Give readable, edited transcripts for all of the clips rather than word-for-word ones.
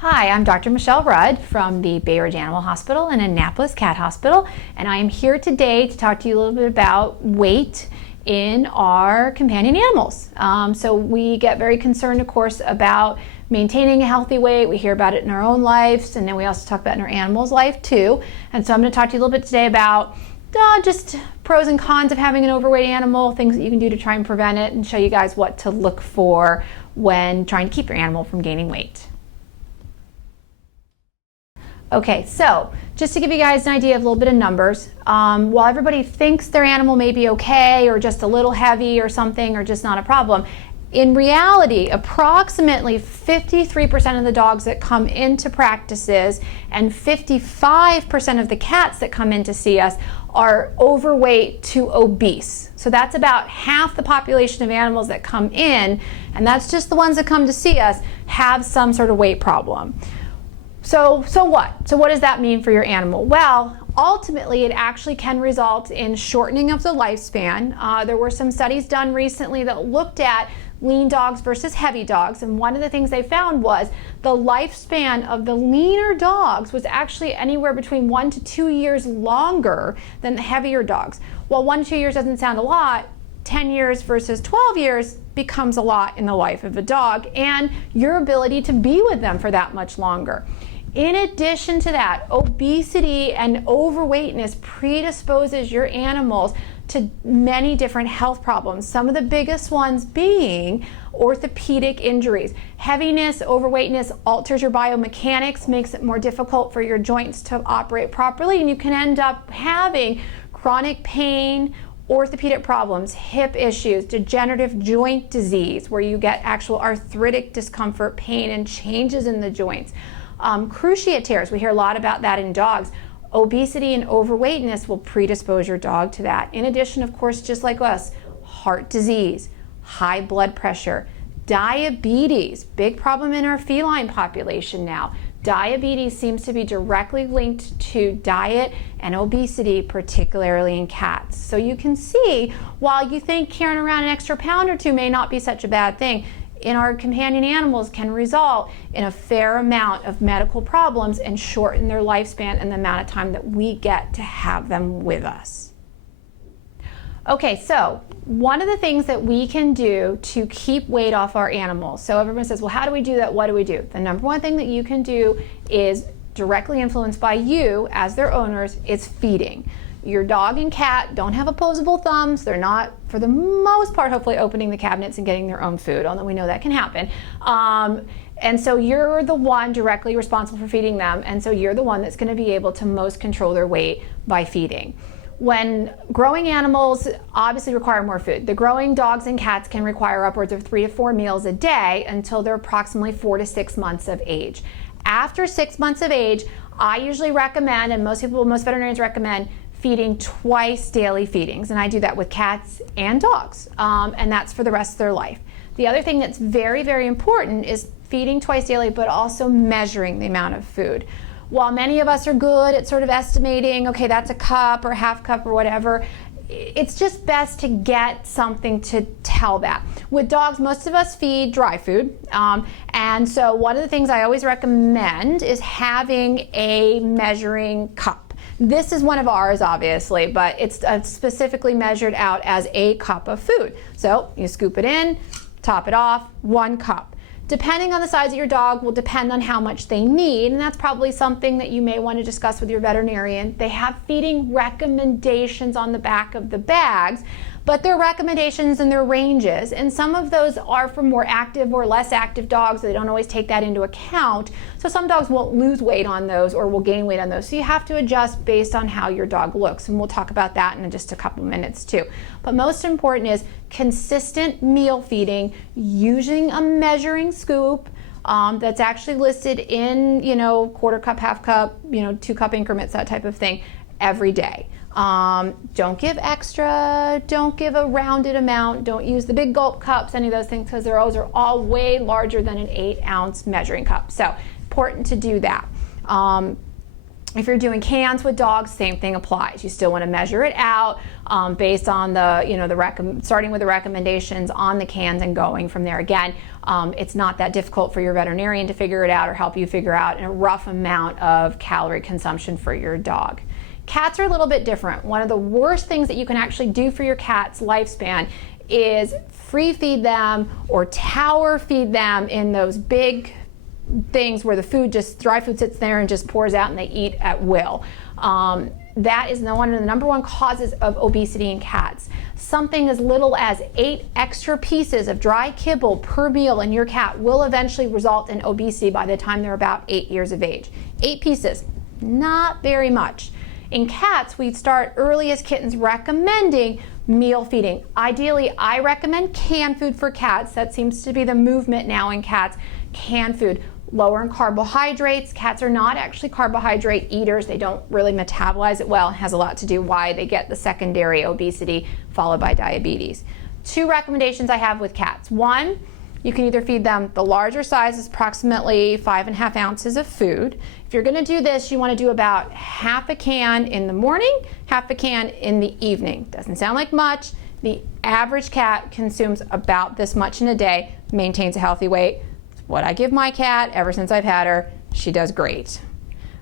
Hi, I'm Dr. Michelle Rudd from the Bay Ridge Animal Hospital and Annapolis Cat Hospital, and I am here today to talk to you a little bit about weight in our companion animals. So we get very concerned, of course, about maintaining a healthy weight. We hear about it in our own lives, and then we also talk about it in our animals' life too. And so I'm going to talk to you a little bit today about just pros and cons of having an overweight animal, things that you can do to try and prevent it, and show you guys what to look for when trying to keep your animal from gaining weight. Okay, so just to give you guys an idea of a little bit of numbers, while everybody thinks their animal may be okay or just a little heavy or something or just not a problem, in reality, approximately 53% of the dogs that come into practices and 55% of the cats that come in to see us are overweight to obese. So that's about half the population of animals that come in, and that's just the ones that come to see us, have some sort of weight problem. So what? So what does that mean for your animal? Well, ultimately it actually can result in shortening of the lifespan. There were some studies done recently that looked at lean dogs versus heavy dogs, and one of the things they found was the lifespan of the leaner dogs was actually anywhere between 1 to 2 years longer than the heavier dogs. While 1 to 2 years doesn't sound a lot, 10 years versus 12 years becomes a lot in the life of a dog and your ability to be with them for that much longer. In addition to that, obesity and overweightness predisposes your animals to many different health problems, some of the biggest ones being orthopedic injuries. Heaviness, overweightness alters your biomechanics, makes it more difficult for your joints to operate properly, and you can end up having chronic pain, orthopedic problems, hip issues, degenerative joint disease, where you get actual arthritic discomfort, pain, and changes in the joints. Cruciate tears, we hear a lot about that in dogs. Obesity and overweightness will predispose your dog to that. In addition, of course, just like us, heart disease, high blood pressure, diabetes, big problem in our feline population now. Diabetes seems to be directly linked to diet and obesity, particularly in cats. So you can see, while you think carrying around an extra pound or two may not be such a bad thing, in our companion animals can result in a fair amount of medical problems and shorten their lifespan and the amount of time that we get to have them with us. Okay, so one of the things that we can do to keep weight off our animals, so everyone says, well, how do we do that? What do we do? The number one thing that you can do is directly influenced by you as their owners is feeding. Your dog and cat don't have opposable thumbs. They're not, for the most part, hopefully opening the cabinets and getting their own food, although we know that can happen. And so you're the one directly responsible for feeding them, and so you're the one that's going to be able to most control their weight by feeding. When growing animals obviously require more food. The growing dogs and cats can require upwards of 3 to 4 meals a day until they're approximately 4 to 6 months of age. After 6 months of age, I usually recommend, and most veterinarians recommend, feeding twice daily feedings, and I do that with cats and dogs, and that's for the rest of their life. The other thing that's very, very important is feeding twice daily, but also measuring the amount of food. While many of us are good at sort of estimating, okay, that's a cup or a half cup or whatever, it's just best to get something to tell that. With dogs, most of us feed dry food, and so one of the things I always recommend is having a measuring cup. This is one of ours, obviously, but it's specifically measured out as a cup of food. So you scoop it in, top it off, 1 cup. Depending on the size of your dog will depend on how much they need, and that's probably something that you may want to discuss with your veterinarian. They have feeding recommendations on the back of the bags, but their recommendations and their ranges, and some of those are for more active or less active dogs. They don't always take that into account. So some dogs won't lose weight on those or will gain weight on those. So you have to adjust based on how your dog looks, and we'll talk about that in just a couple minutes too. But most important is consistent meal feeding using a measuring scoop. That's actually listed in, quarter cup, half cup, 2 cup increments, that type of thing, every day. Don't give extra, don't give a rounded amount, don't use the big gulp cups, any of those things, because those are all way larger than an 8-ounce measuring cup. So important to do that. If you're doing cans with dogs, same thing applies. You still want to measure it out based on starting with the recommendations on the cans and going from there. Again, it's not that difficult for your veterinarian to figure it out or help you figure out a rough amount of calorie consumption for your dog. Cats are a little bit different. One of the worst things that you can actually do for your cat's lifespan is free feed them or tower feed them in those big things where the dry food sits there and just pours out and they eat at will. That is one of the number one causes of obesity in cats. Something as little as 8 extra pieces of dry kibble per meal in your cat will eventually result in obesity by the time they're about 8 years of age. 8 pieces, not very much. In cats, we start early as kittens recommending meal feeding. Ideally, I recommend canned food for cats. That seems to be the movement now in cats. Canned food. Lower in carbohydrates. Cats are not actually carbohydrate eaters. They don't really metabolize it well. It has a lot to do why they get the secondary obesity followed by diabetes. 2 recommendations I have with cats. 1, you can either feed them the larger sizes, approximately 5.5 ounces of food. If you're going to do this, you want to do about half a can in the morning, half a can in the evening. Doesn't sound like much. The average cat consumes about this much in a day, maintains a healthy weight. What I give my cat ever since I've had her, she does great.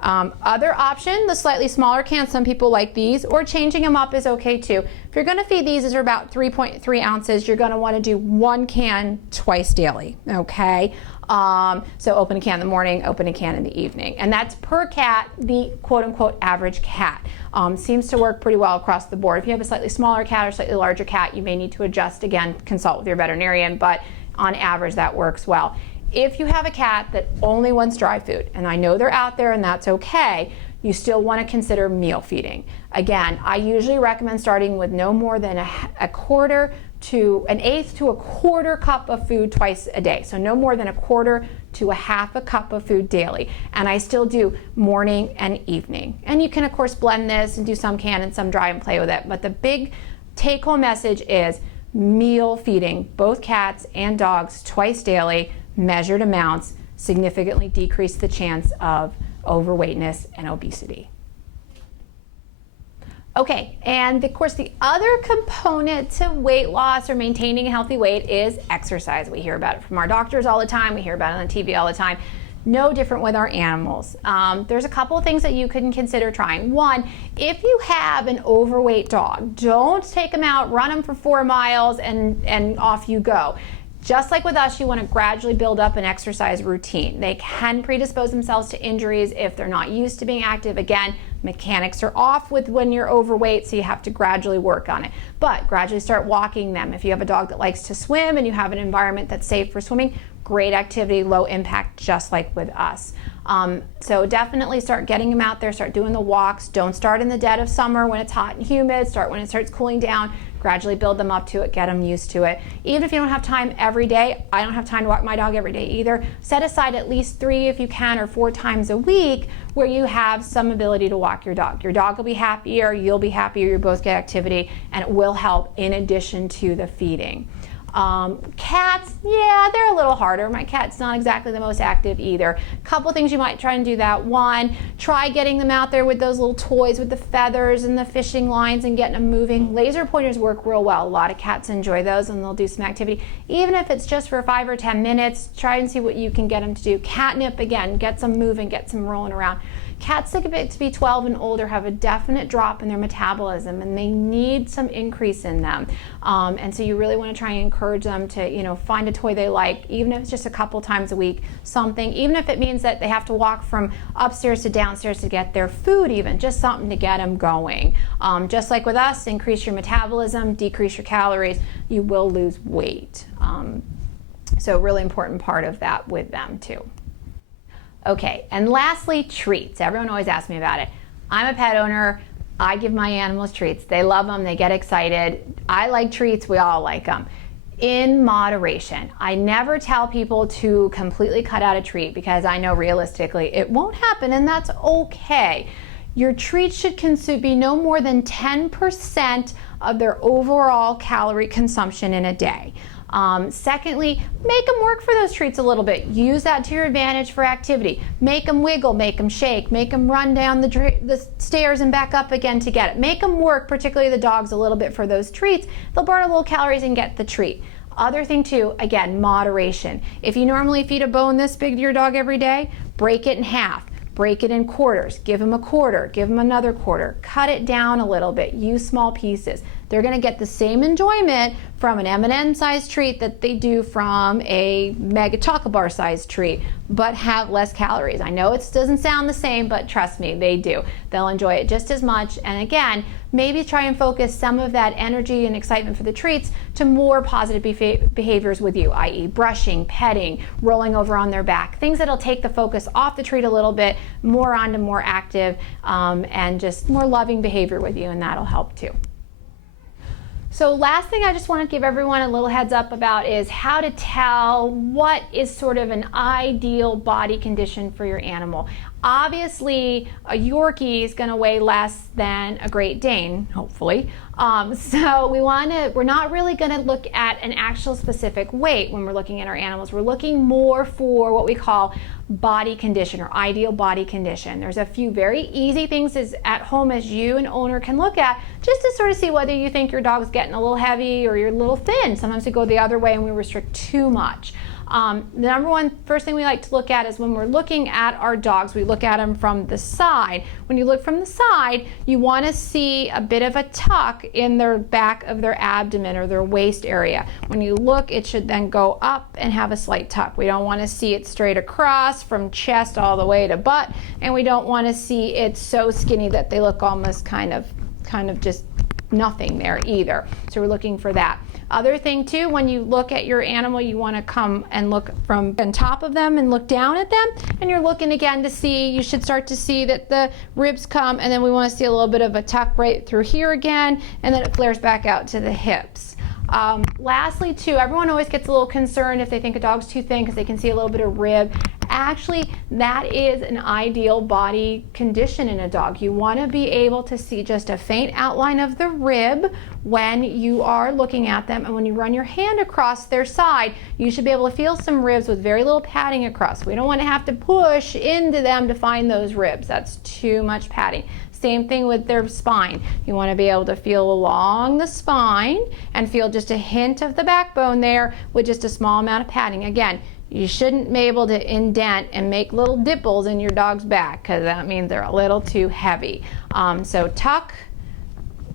Other option, the slightly smaller cans, some people like these, or changing them up is okay too. If you're going to feed these are about 3.3 ounces, you're going to want to do 1 can twice daily, okay? So open a can in the morning, open a can in the evening. And that's per cat, the quote-unquote average cat. Seems to work pretty well across the board. If you have a slightly smaller cat or slightly larger cat, you may need to adjust again, consult with your veterinarian, but on average that works well. If you have a cat that only wants dry food, and I know they're out there and that's okay, you still want to consider meal feeding. Again, I usually recommend starting with no more than a quarter to an eighth to a quarter cup of food twice a day. So no more than a quarter to a half a cup of food daily. And I still do morning and evening. And you can of course blend this and do some canned and some dry and play with it. But the big take home message is meal feeding both cats and dogs twice daily. Measured amounts significantly decrease the chance of overweightness and obesity. Okay, and of course the other component to weight loss or maintaining a healthy weight is exercise. We hear about it from our doctors all the time. We hear about it on TV all the time. No different with our animals. There's a couple of things that you can consider trying. 1, if you have an overweight dog, don't take them out, run them for 4 miles and off you go. Just like with us, you want to gradually build up an exercise routine. They can predispose themselves to injuries if they're not used to being active. Again, mechanics are off with when you're overweight, so you have to gradually work on it. But gradually start walking them. If you have a dog that likes to swim and you have an environment that's safe for swimming, great activity, low impact, just like with us. So definitely start getting them out there, start doing the walks. Don't start in the dead of summer when it's hot and humid. Start when it starts cooling down. Gradually build them up to it, get them used to it. Even if you don't have time every day, I don't have time to walk my dog every day either. Set aside at least 3 if you can, or 4 times a week where you have some ability to walk your dog. Your dog will be happier, you'll be happier, you both get activity, and it will help in addition to the feeding. Cats, yeah, they're a little harder. My cat's not exactly the most active either. Couple things you might try and do that. 1, try getting them out there with those little toys with the feathers and the fishing lines and getting them moving. Laser pointers work real well. A lot of cats enjoy those and they'll do some activity. Even if it's just for 5 or 10 minutes, try and see what you can get them to do. Catnip, again, get some moving, get some rolling around. Cats that get to be 12 and older have a definite drop in their metabolism, and they need some increase in them. And so you really want to try and encourage them to, you know, find a toy they like, even if it's just a couple times a week, something, even if it means that they have to walk from upstairs to downstairs to get their food, even just something to get them going. Just like with us, increase your metabolism, decrease your calories, you will lose weight. So a really important part of that with them too. Okay, and lastly, treats. Everyone always asks me about it. I'm a pet owner. I give my animals treats. They love them, they get excited. I like treats, we all like them. In moderation. I never tell people to completely cut out a treat because I know realistically it won't happen, and that's okay. Your treats should be no more than 10% of their overall calorie consumption in a day. Secondly, make them work for those treats a little bit. Use that to your advantage for activity. Make them wiggle, make them shake, make them run down the stairs and back up again to get it. Make them work, particularly the dogs, a little bit for those treats. They'll burn a little calories and get the treat. Other thing too, again, moderation. If you normally feed a bone this big to your dog every day, break it in half. Break it in quarters. Give them a quarter. Give them another quarter. Cut it down a little bit. Use small pieces. They're going to get the same enjoyment from an M&M sized treat that they do from a mega chocolate bar sized treat, but have less calories. I know it doesn't sound the same, but trust me, they do. They'll enjoy it just as much. And again, maybe try and focus some of that energy and excitement for the treats to more positive behaviors with you, i.e. brushing, petting, rolling over on their back, things that'll take the focus off the treat a little bit, more onto more active and just more loving behavior with you, and that'll help too. So last thing I just want to give everyone a little heads up about is how to tell what is sort of an ideal body condition for your animal. Obviously, a Yorkie is going to weigh less than a Great Dane, hopefully. So we're not really going to look at an actual specific weight when we're looking at our animals. We're looking more for what we call body condition or ideal body condition. There's a few very easy things at home as you, an owner, can look at just to sort of see whether you think your dog's getting a little heavy or you're a little thin. Sometimes we go the other way and we restrict too much. The number one first thing we like to look at is when we're looking at our dogs, we look at them from the side. When you look from the side, you want to see a bit of a tuck in their back of their abdomen or their waist area. When you look, it should then go up and have a slight tuck. We don't want to see it straight across from chest all the way to butt, and we don't want to see it so skinny that they look almost kind of just nothing there either. So we're looking for that. Other thing too, when you look at your animal, you want to come and look from on top of them and look down at them, and you're looking again to see, you should start to see that the ribs come, and then we want to see a little bit of a tuck right through here again, and then it flares back out to the hips. Lastly too, everyone always gets a little concerned if they think a dog's too thin because they can see a little bit of rib. Actually, that is an ideal body condition in a dog. You want to be able to see just a faint outline of the rib when you are looking at them, and when you run your hand across their side, you should be able to feel some ribs with very little padding across. We don't want to have to push into them to find those ribs. That's too much padding. Same thing with their spine. You want to be able to feel along the spine and feel just a hint of the backbone there with just a small amount of padding. Again, you shouldn't be able to indent and make little dimples in your dog's back because that means they're a little too heavy. So tuck,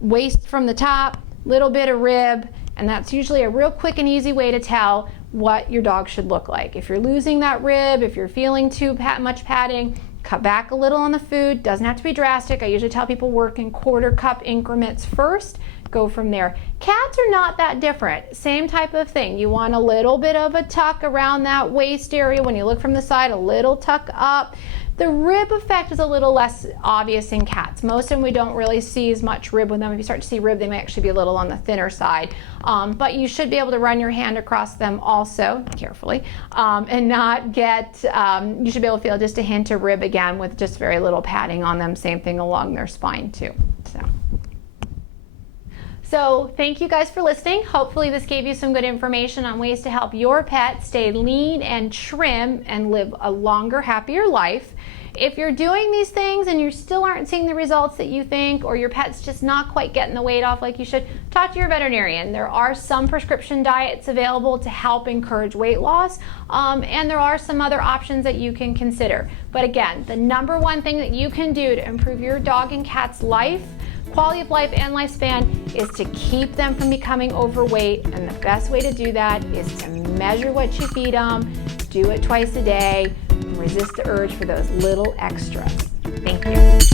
waist from the top, little bit of rib, and that's usually a real quick and easy way to tell what your dog should look like. If you're losing that rib, if you're feeling too much padding, cut back a little on the food. Doesn't have to be drastic. I usually tell people work in quarter cup increments first. Go from there. Cats are not that different. Same type of thing. You want a little bit of a tuck around that waist area. When you look from the side, a little tuck up. The rib effect is a little less obvious in cats. Most of them we don't really see as much rib with them. If you start to see rib, they may actually be a little on the thinner side. But you should be able to run your hand across them also, carefully, and not get, you should be able to feel just a hint of rib again with just very little padding on them. Same thing along their spine too. So thank you guys for listening. Hopefully this gave you some good information on ways to help your pet stay lean and trim and live a longer, happier life. If you're doing these things and you still aren't seeing the results that you think, or your pet's just not quite getting the weight off like you should, talk to your veterinarian. There are some prescription diets available to help encourage weight loss, and there are some other options that you can consider. But again, the number one thing that you can do to improve your dog and cat's life, quality of life and lifespan, is to keep them from becoming overweight. And the best way to do that is to measure what you feed them, do it twice a day, and resist the urge for those little extras. Thank you.